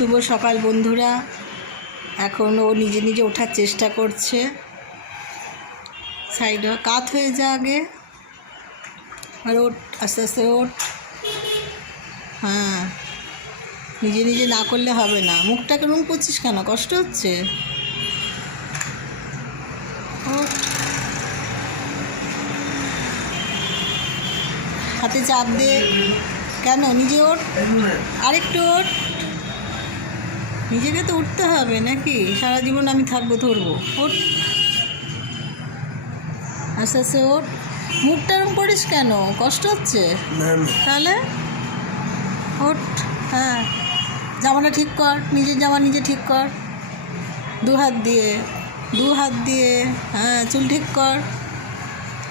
শুভ সকাল বন্ধুরা। এখন ও নিজে নিজে ওঠার চেষ্টা করছে। সাইড কাত হয়ে যা আগে। আর ওঠ, আস্তে আস্তে ওঠ। হ্যাঁ। নিজে নিজে না করলে হবে না। মুখটা কেমন করছিস কেন? কষ্ট হচ্ছে? হাতে চাপ দে। কেন? নিজে ওঠ। আরেকটু ওঠ। নিজেকে তো উঠতে হবে নাকি? সারা জীবন আমি থাকব ধরবো। ওঠ। আস্তে আস্তে ওঠ। মুখটা এরম করিস কেন? কষ্ট হচ্ছে? তাহলে? ওঠ। হ্যাঁ। জামাটা ঠিক কর। নিজের জামা নিজে ঠিক কর। দু হাত দিয়ে। দু হাত দিয়ে। হ্যাঁ চুল ঠিক কর।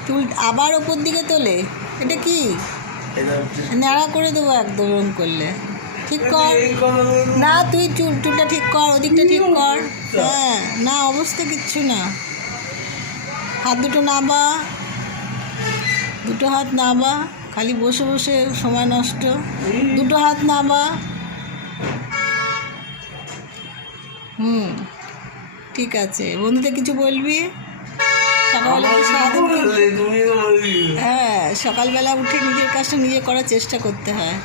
চুল আবার ওপর দিকে তোলে। এটা কি? ন্যাড়া করে দেবো একদম এরম করলে। ঠিক কর। না তুই চুল চুলটা ঠিক কর ওদিকটা ঠিক কর। হ্যাঁ না অবস্থা কিচ্ছু না। হাত দুটো নাবা। দুটো হাত নাবা খালি বসে বসে সময় নষ্ট। দুটো হাত নাবা। হুম ঠিক আছে। বন্ধুদের কিছু বলবি? সকালবেলা হ্যাঁ সকালবেলা উঠে নিজের কাজটা নিজে করার চেষ্টা করতে হয়।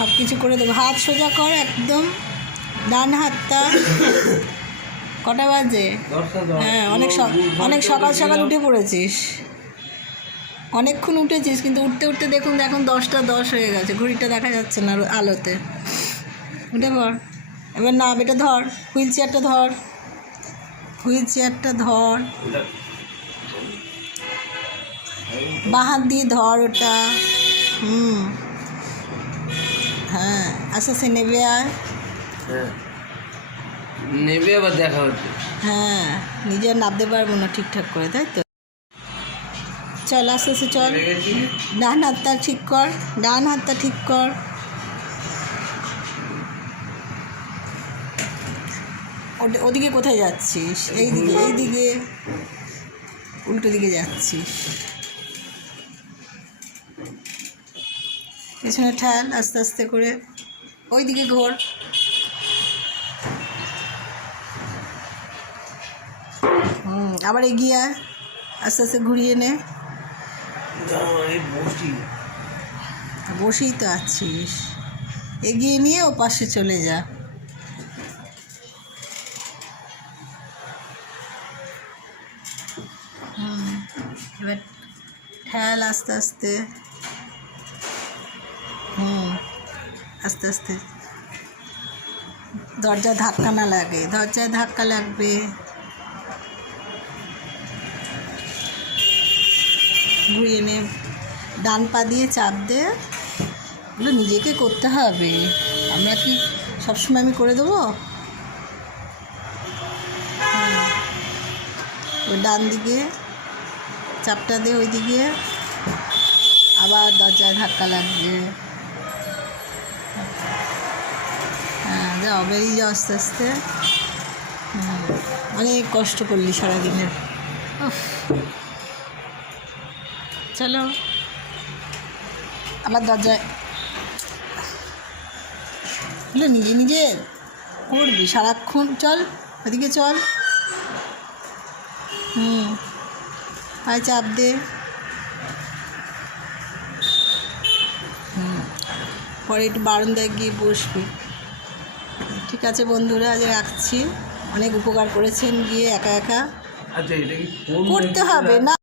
সব কিছু করে দেবো। হাত সোজা কর একদম। ডান হাতটা কটা বাজে? হ্যাঁ অনেক অনেক সকাল সকাল উঠে পড়েছিস। অনেকক্ষণ উঠেছিস, কিন্তু উঠতে উঠতে দেখুন এখন দশটা দশ হয়ে গেছে। ঘড়িটা দেখা যাচ্ছে না আলো- আলোতে। উঠে পড়। এবার না এটা ধর। হুইল চেয়ারটা ধর। হুইল চেয়ারটা ধর। বাঁ হাত দিয়ে ধর ওটা। হুম। হ্যাঁ আস্তে আস্তে নেবে আয় নেবে আবার দেখা হচ্ছে। হ্যাঁ নিজে নামতে পারব না ঠিকঠাক করে তাই তো? চল আস্তে আস্তে চল। ডান হাতটা ঠিক কর ডান হাতটা ঠিক কর। ওদিকে কোথায় যাচ্ছিস? এই দিকে এই দিকে। উল্টো দিকে যাচ্ছিস। পেছনে ঠেল আস্তে আস্তে করে ওই দিকে ঘোর। হুম, আবার এগিয়ে আয়। আস্তে আস্তে ঘুরিয়ে নে। বসেই তো আছিস। এগিয়ে নিয়ে ও পাশে চলে যা। হুম, এবার ঠেল আস্তে আস্তে হুম, আস্তে আস্তে। দরজা ধাক্কা না লাগে, দরজায় ধাক্কা লাগবে। ঘুরিয়ে এনে ডান পা দিয়ে চাপ দে। ওগুলো নিজেকে করতে হবে। আমরা কি সবসময় আমি করে দেবো। ওই ডান দিকে, চাপটা দে ওই দিকে। আবার দরজায় ধাক্কা লাগবে। বেরিয়ে যাও আস্তে আস্তে। হুম, অনেক কষ্ট করলি সারাদিনের উফ। চলো। আবার দরজায়। এগুলো নিজে নিজে করবি সারাক্ষণ চল ওদিকে চল। হুম পায়ে চাপ দে। পরে একটু বারান্দায় গিয়ে বসবি। ঠিক আছে বন্ধুরা আজ রাখছি। অনেক উপকার করেছেন গিয়ে একা একা। আচ্ছা করতে হবে না।